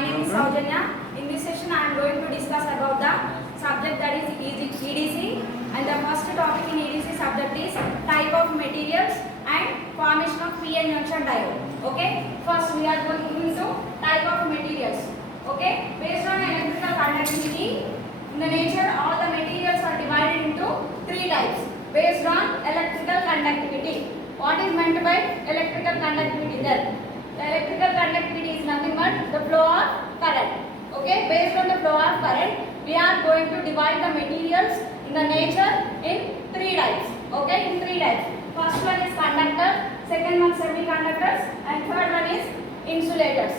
My name is Saujanya. In this session, I am going to discuss about the subject that is EDC, and the first topic in EDC subject is type of materials and formation of p-n junction diode. Okay. First, we are going into type of materials. Okay. Based on electrical conductivity, in the nature, all the materials are divided into three types based on electrical conductivity. What is meant by electrical conductivity then? The electrical conductivity is nothing but the flow of current. Okay, based on the flow of current, we are going to divide the materials in the nature in three types. Okay, in three types. First one is conductor, second one semiconductors, and third one is insulators.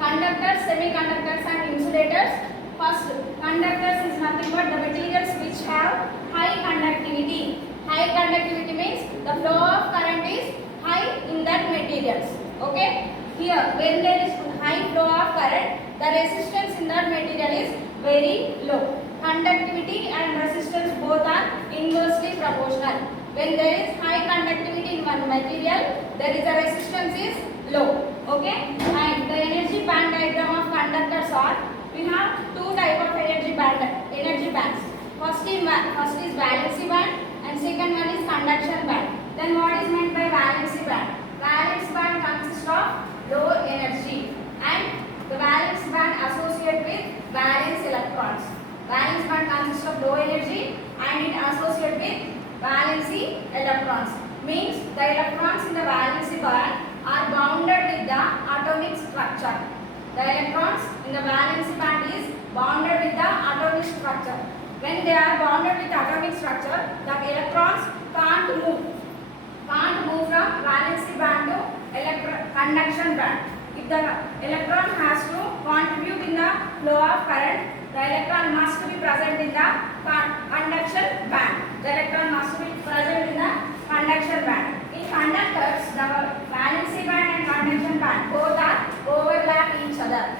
Conductors, semiconductors, and insulators. First, conductors is nothing but the materials which have high conductivity. High conductivity means the flow of current is high in that materials. Okay, here when there is high flow of current, the resistance in that material is very low. Conductivity and resistance both are inversely proportional. When there is high conductivity in one material, there is a resistance is low. Okay, and the energy band diagram of conductors are, we have two type of energy bands. First is valency band and second one is conduction band. Then what is meant by valency band? Valence band consists of low energy and the valence band associated with valence electrons. Valence band consists of low energy and it associated with valency electrons. Means the electrons in the valency band are bounded with the atomic structure. The electrons in the valency band is bounded with the atomic structure. When they are bounded with atomic structure, the electrons can't move from valency band to conduction band. If the electron has to contribute in the flow of current, the electron must be present in the conduction band. The electron must be present in the conduction band. In conductors, the valency band and conduction band both are overlap each other.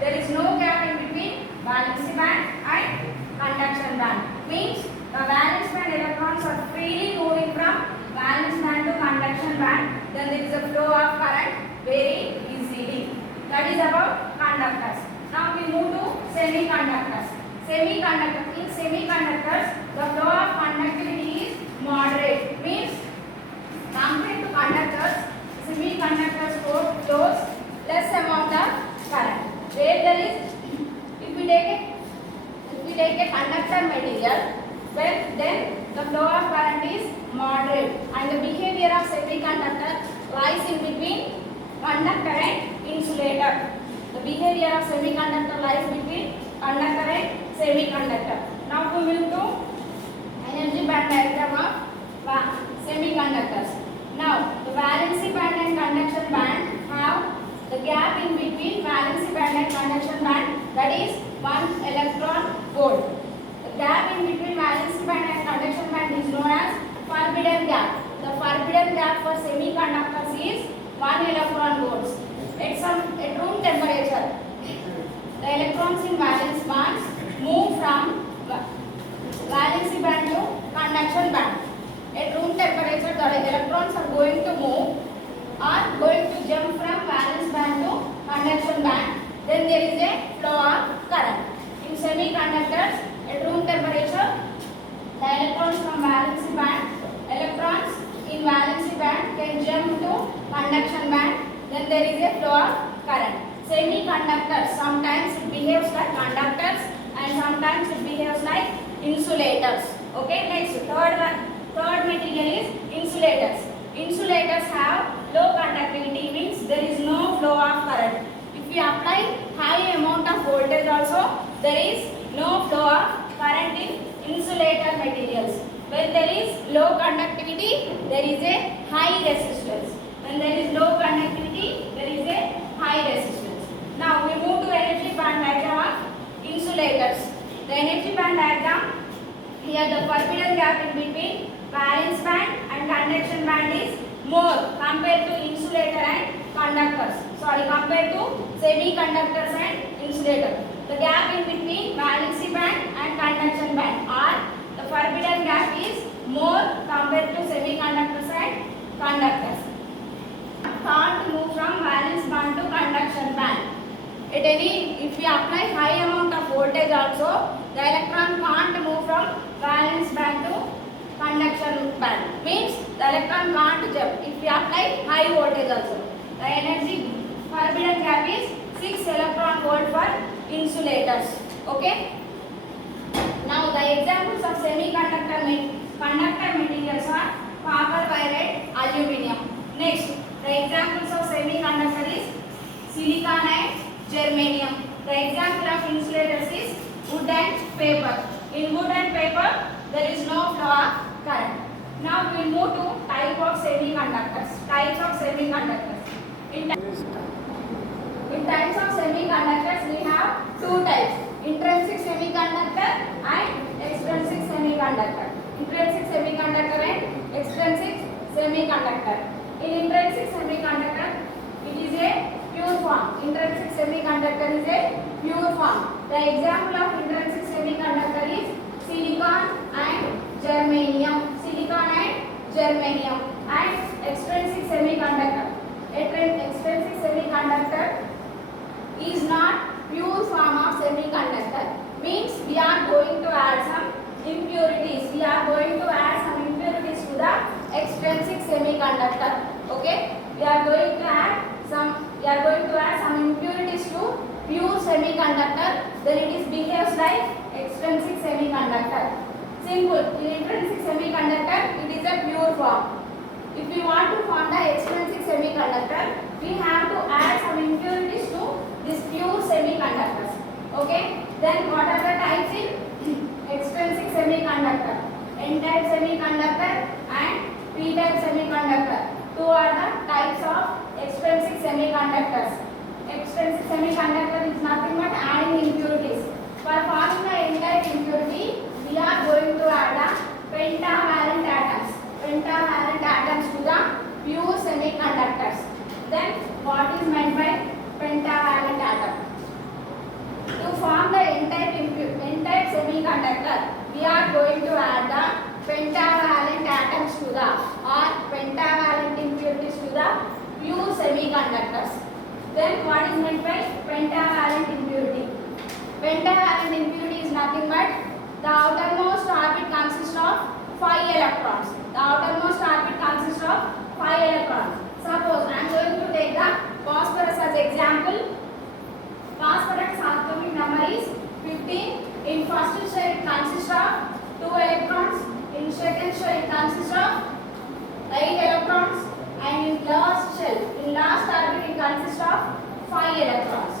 There is no gap in between valency band and conduction band. Means the valence band electrons are freely moving from valence band to conduction band. Then there is a flow of current very easily. That is about conductors. Now we move to semiconductors. In semiconductors, the flow of conductivity is moderate. Means compared to conductors, semiconductors flows less amount of current. Where there is, if we take a conductor material, then the flow of current is moderate and the behavior of semiconductor lies in between conductor and insulator. The behavior of semiconductor lies between conductor and semiconductor. Now we move to energy band diagram of semiconductors. Now the valency band and conduction band have the gap in between valency band and conduction band, that is 1 electron volt. The gap in between valency band and conduction band is known as forbidden gap. The forbidden gap for semiconductors is 1 electron volts. At room temperature, the electrons in valence bands move from valency band to conduction band. At room temperature, the electrons are going to jump from valence band to conduction band. Then there is a flow of current. In semiconductors, at room temperature, the electrons from valency band, electrons in valency band can jump to conduction band. Then there is a flow of current. Semiconductors, sometimes it behaves like conductors and sometimes it behaves like insulators. Okay, next third material is insulators. Insulators have low conductivity, means there is no flow of current. If we apply high amount of voltage also, there is no flow of current in insulator materials. When there is low conductivity, there is a high resistance. When there is low conductivity, there is a high resistance. Now we move to energy band diagram of insulators. The energy band diagram, here the forbidden gap in between valence band and conduction band is more compared to insulator and conductors. Compared to semiconductors and insulator. The gap in between valency band and conduction band, or the forbidden gap is more compared to semiconductors and conductors. Can't move from valence band to at any, if we apply high amount of voltage also, the electron can't move from valence band to conduction band. Means the electron can't jump if we apply high voltage also. The energy forbidden gap is 6 electron volt for insulators. Okay. Now the examples of semiconductor conductor materials are copper, wire, aluminium. Next, the examples of semiconductor is silicon and germanium. The example of insulators is wood and paper. In wood and paper, there is no flow of current. Now we will move to type of semiconductors. Types of semiconductors. In types of semiconductors, we have two types: intrinsic semiconductor and extrinsic semiconductor. Intrinsic semiconductor and extrinsic semiconductor. In intrinsic semiconductor, it is a pure form. Intrinsic semiconductor is a pure form. The example of intrinsic semiconductor is silicon and germanium. Silicon and germanium. And extrinsic semiconductor. Extrinsic semiconductor is not pure form of semiconductor. Means we are going to add some impurities. We are going to add some impurities to the extrinsic semiconductor. Okay? We are going to add some impurities to pure semiconductor. Then it is behaves like extrinsic semiconductor. Simple. In intrinsic semiconductor, it is a pure form. If we want to form the extrinsic semiconductor, we have to add some impurities to this pure semiconductors. Okay? Then what are the types in extrinsic semiconductor? N-type semiconductor and P-type semiconductor. Two are the types of extrinsic semiconductors. Extrinsic semiconductor is nothing but adding impurities. For forming the N-type impurity, we are going to add the pentavalent atoms. Pentavalent atoms to the pure semiconductors. Then what is meant by pentavalent atom? To form the N-type semiconductor, we are going to add the pentavalent atoms to the or pentavalent impurities to the pure semiconductors. Then what is meant by pentavalent impurity? Pentavalent impurity is nothing but the outermost orbit consists of 5 electrons. The outermost orbit consists of 5 electrons. Suppose I am going to take the phosphorus as example. Phosphorus atomic number is 15. In first shell it consists of 2 electrons. In second shell it consists of 8 electrons. And in last shell, in last orbit it consists of 5 electrons.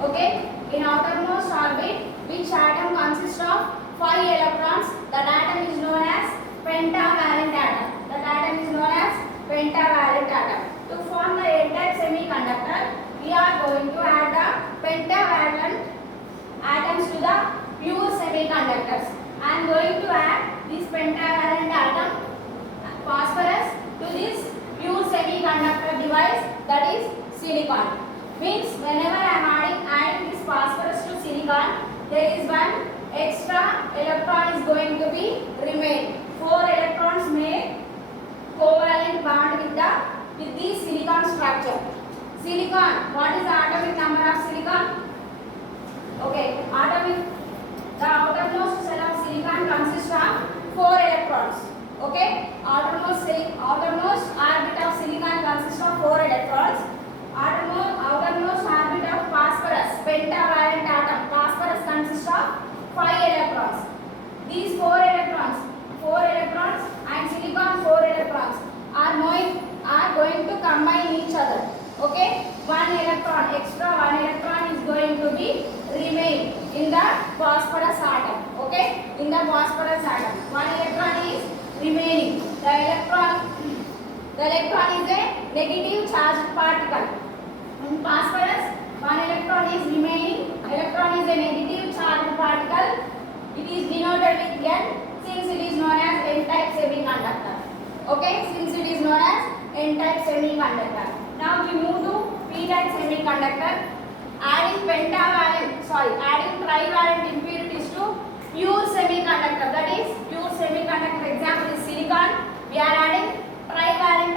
Okay? In outermost orbit, which atom consists of 5 electrons? That atom is known as pentavalent atom. That atom is known as pentavalent atom. To form the N-type semiconductor, we are going to add the pentavalent atoms to the pure semiconductors. I am going to add this pentavalent atom, phosphorus, to this pure semiconductor device, that is silicon. Means whenever I am adding this phosphorus to silicon, there is one extra electron is going to be remain. 4 electrons make covalent bond with the silicon structure. Silicon, what is the atomic number of silicon? Okay, the outermost shell of silicon consists of 4 electrons. Okay, outermost orbit of silicon consists of 4 electrons. Outermost orbit of phosphorus, pentavalent atom, phosphorus consists of 5 electrons. These 4 electrons and silicon 4 electrons are going to combine each other. Okay, extra one electron is going to be remain in the phosphorus atom. Okay, in the phosphorus atom, 1 electron is remaining. The electron is a negative charged particle. In phosphorus, 1 electron is remaining. Electron is a negative charged particle. It is denoted with N since it is known as N-type semiconductor. Okay, since it is known as N-type semiconductor. Now we move to P-type semiconductor. Adding trivalent impurities to pure semiconductor. That is pure semiconductor. Example is silicon. We are adding trivalent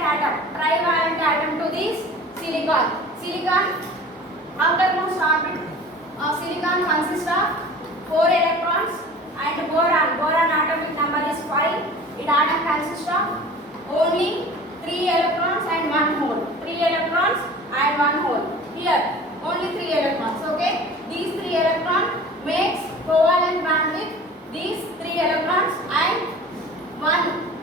atom to this silicon. Outermost orbit of silicon consists of 4 electrons and boron atomic number is 5. Its atom consists of only 3 electrons and 1 hole. 3 electrons and 1 hole. Here only 3 electrons. Okay. These 3 electrons makes covalent bond with these 3 electrons and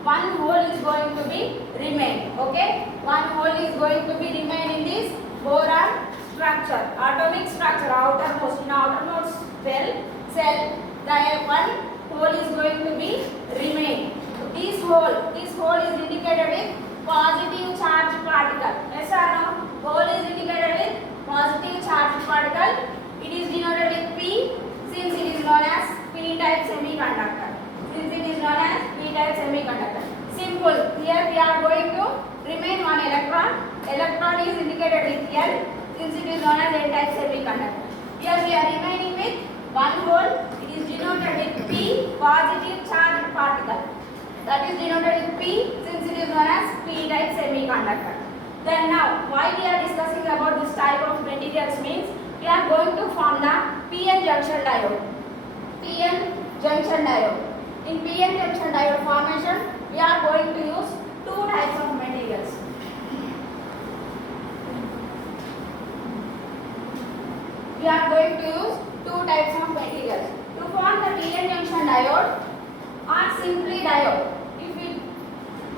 one hole is going to be remain. Okay. One hole is going to be remain in this boron structure, atomic structure, outermost. In outermost cell, the one hole is going to be remain. This hole is indicated with positive charge particle. Yes or no? Hole is indicated with positive charge particle. It is denoted with P since it is known as P-type semiconductor. Simple. Here we are going to remain one electron. Electron is indicated with L since it is known as N-type semiconductor. Here we are remaining with one hole. It is denoted with P, positive charged particle. That is denoted with P since it is known as P-type semiconductor. Then now, why we are discussing about this type of materials means we are going to form the PN junction diode. In PN junction diode formation, we are going to use two types of materials. We are going to use two types of materials to form the PN junction diode or simply diode.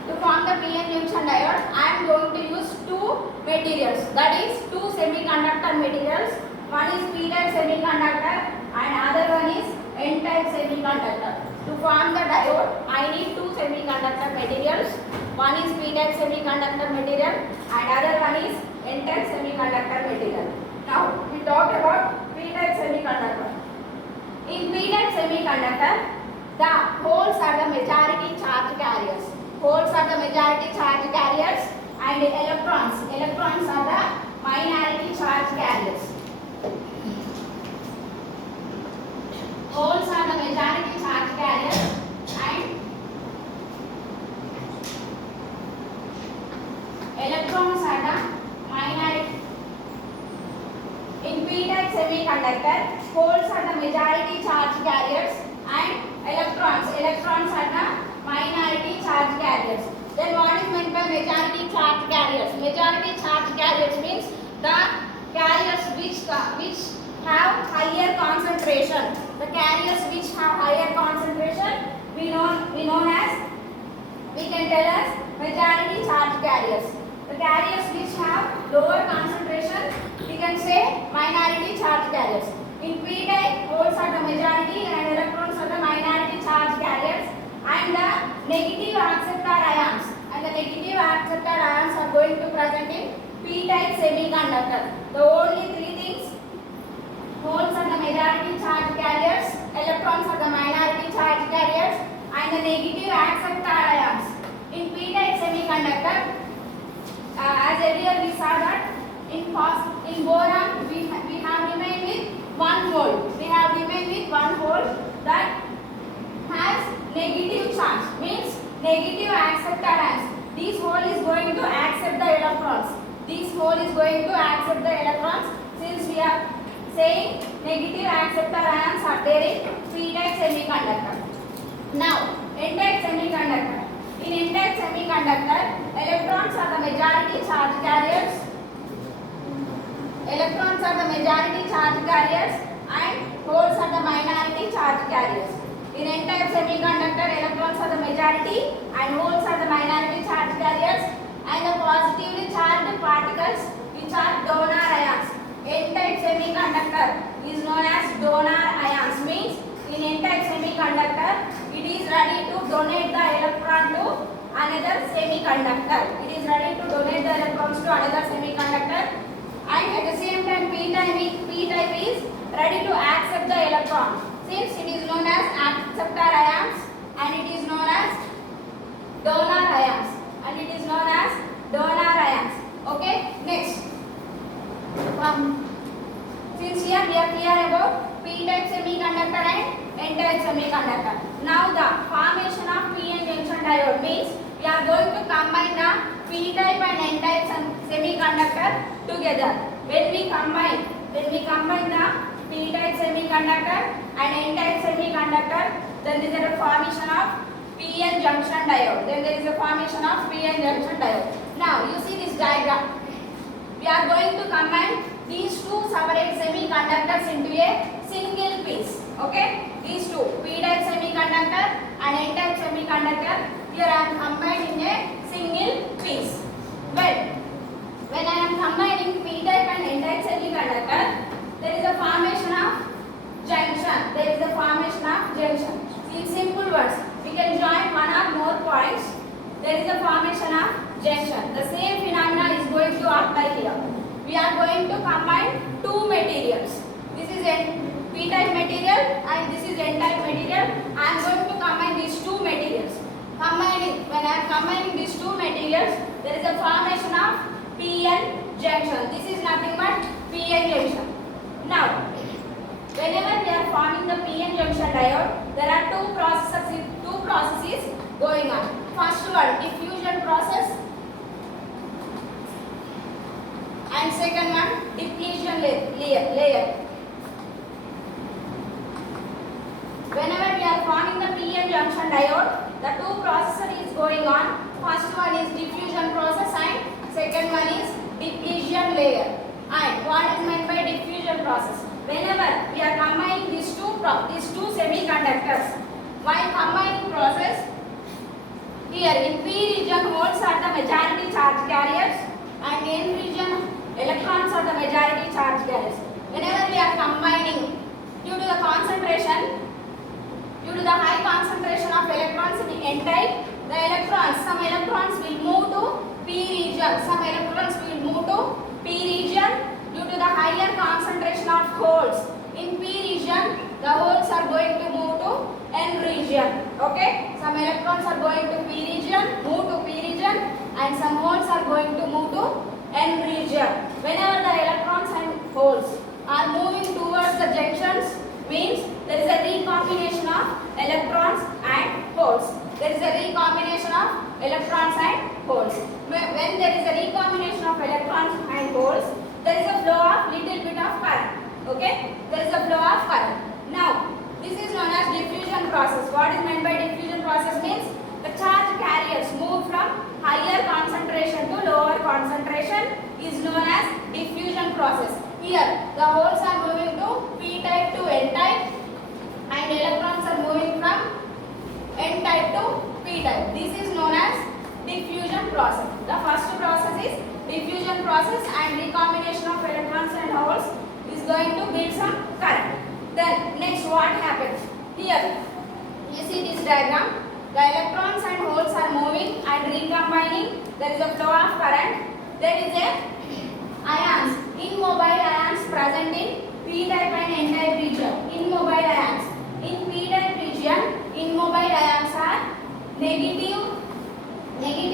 To form the PN junction diode, I am going to use two materials, that is two semiconductor materials. One is P-type semiconductor and other one is N-type semiconductor. To form the diode, I need two semiconductor materials. One is P-type semiconductor material and other one is N-type semiconductor material. Now, we talked about P-type semiconductor. In P-type semiconductor, the holes are the majority charge carriers. Holes are the majority charge carriers and electrons are the minority charge carriers. Holes are the majority charge carriers and electrons are the minority. In P-type semiconductor, holes are the majority charge carriers and electrons are the minority charge carriers. Then what is meant by majority charge carriers? Majority charge carriers means the carriers which have higher concentration. The carriers which have higher concentration we can tell as majority charge carriers. The carriers which have lower concentration we can say minority charge carriers. In P-type, holes are the majority and electrons are the minority charge carriers. And the negative acceptor ions are going to present in P-type semiconductor. The only three things: holes are the majority charge carriers, electrons are the minority charge carriers, and the negative acceptor ions. In P-type semiconductor, as earlier we saw that in boron we have remained with one hole. We have remained with one hole that has negative charge, means negative acceptor ions. This hole is going to accept the electrons. Since we are saying negative acceptor ions are there in P-type semiconductor. Now, N-type semiconductor. In N-type semiconductor, electrons are the majority charge carriers. And holes are the minority charge carriers. In N-type semiconductor, electrons are the majority and holes are the minority charge carriers, and the positively charged particles which are donor ions. N-type semiconductor is known as donor ions, means in N-type semiconductor it is ready to donate the electron to another semiconductor. And at the same time P-type is ready to accept the electron. Since it is known as acceptor ions and it is known as donor ions. Okay, next. Since here we are clear about P-type semiconductor and N-type semiconductor. Now the formation of PN junction diode means we are going to combine the P-type and N-type semiconductor together. When we combine when we combine the p-type semiconductor and n-type semiconductor, then there is a formation of p-n junction diode. Then there is a formation of p-n junction diode. Now you see this diagram. We are going to combine these two separate semiconductors into a single piece. Okay? These two, p-type semiconductor and n-type semiconductor. Here I am combining a single piece. Well, when I am combining p-type and n-type semiconductor, there is a formation of junction. There is a formation of junction. In simple words, we can join one or more points. There is a formation of junction. The same phenomena is going to apply here. We are going to combine two materials. This is a p-type material and this is n-type material. I am going to combine these two materials. When I am combining these two materials, there is a formation of p-n junction. This is nothing but p-n junction. Now, whenever we are forming the p-n junction diode, there are two processes going on. First one, diffusion process, and second one, depletion layer. Whenever we are forming the p-n junction diode, the two processes is going on. First one is diffusion process and second one is depletion layer. And what is meant by diffusion process? Whenever we are combining these two semiconductors, while combining process, here in p region holes are the majority charge carriers and n region electrons are the majority charge carriers. Whenever we are combining, due to the high concentration of electrons in n-type, some electrons will move to p region, some electrons will move to p region. Due to the higher concentration of holes in p region, the holes are going to move to n region. Okay, some electrons are going to move to p region, and some holes are going to move to n region. Whenever the electrons and holes are moving towards the junctions, means there is a recombination of electrons and holes. There is a recombination of electrons and holes. When there is a recombination of electrons and holes, there is a flow of little bit of current. Okay, there is a flow of current. Now, this is known as diffusion process. What is meant by diffusion process means the charge carriers move from higher concentration to lower concentration is known as diffusion process. Here, the holes are moving to p-type to n-type and electrons are moving from n-type to p-type. This is known as diffusion process. The first process is diffusion process, and recombination of electrons and holes is going to build some current. Then next what happens? Here you see this diagram. The electrons and holes are moving and recombining. There is a flow of current. There is a ions, immobile ions present in p-type and n-type region. Immobile ions. In p-type region, immobile ions are negative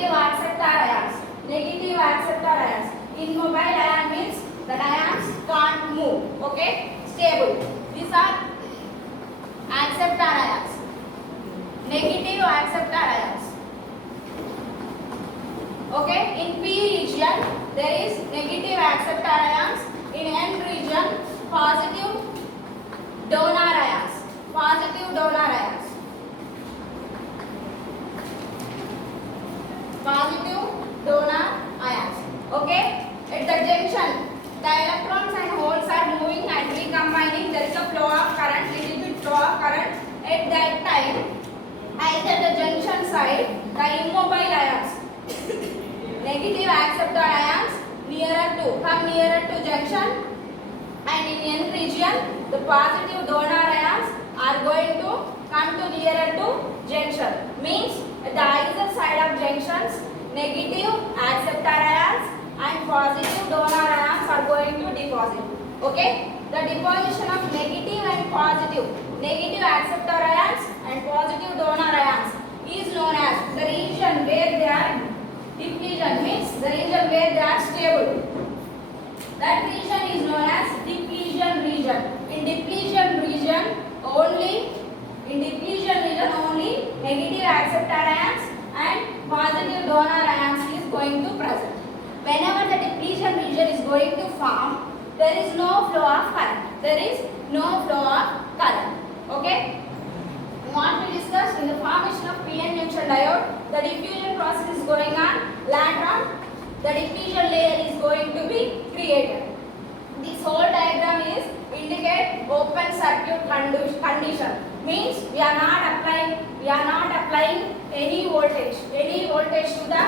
acceptor ions. Negative acceptor ions. Immobile ion means the ions can't move. Okay, stable. These are acceptor ions. Negative acceptor ions. Okay, in P region there is negative acceptor ions. In N region, positive donor ions. Positive donor ions. Positive donor ions. Okay, at the junction, the electrons and holes are moving and recombining. There is a flow of current, little bit flow of current. At that time, either the junction side, the immobile ions, negative acceptor ions, come nearer to junction, and in N region, the positive donor ions are going to come to nearer to junction. Means at the either side of junctions, negative acceptor ions and positive donor ions are going to deposit. Okay? The deposition of negative and positive, negative acceptor ions and positive donor ions is known as the region where they are depletion, means the region where they are stable. That region is known as depletion region. In depletion region only negative acceptor ions and positive donor ions is going to present. Whenever the depletion region is going to form, there is no flow of current. There is no flow of current. Okay. What we discussed in the formation of p-n junction diode, the diffusion process is going on. Later on, the diffusion layer is going to be created. This whole diagram is indicate open circuit condition. Means we are not applying any voltage to the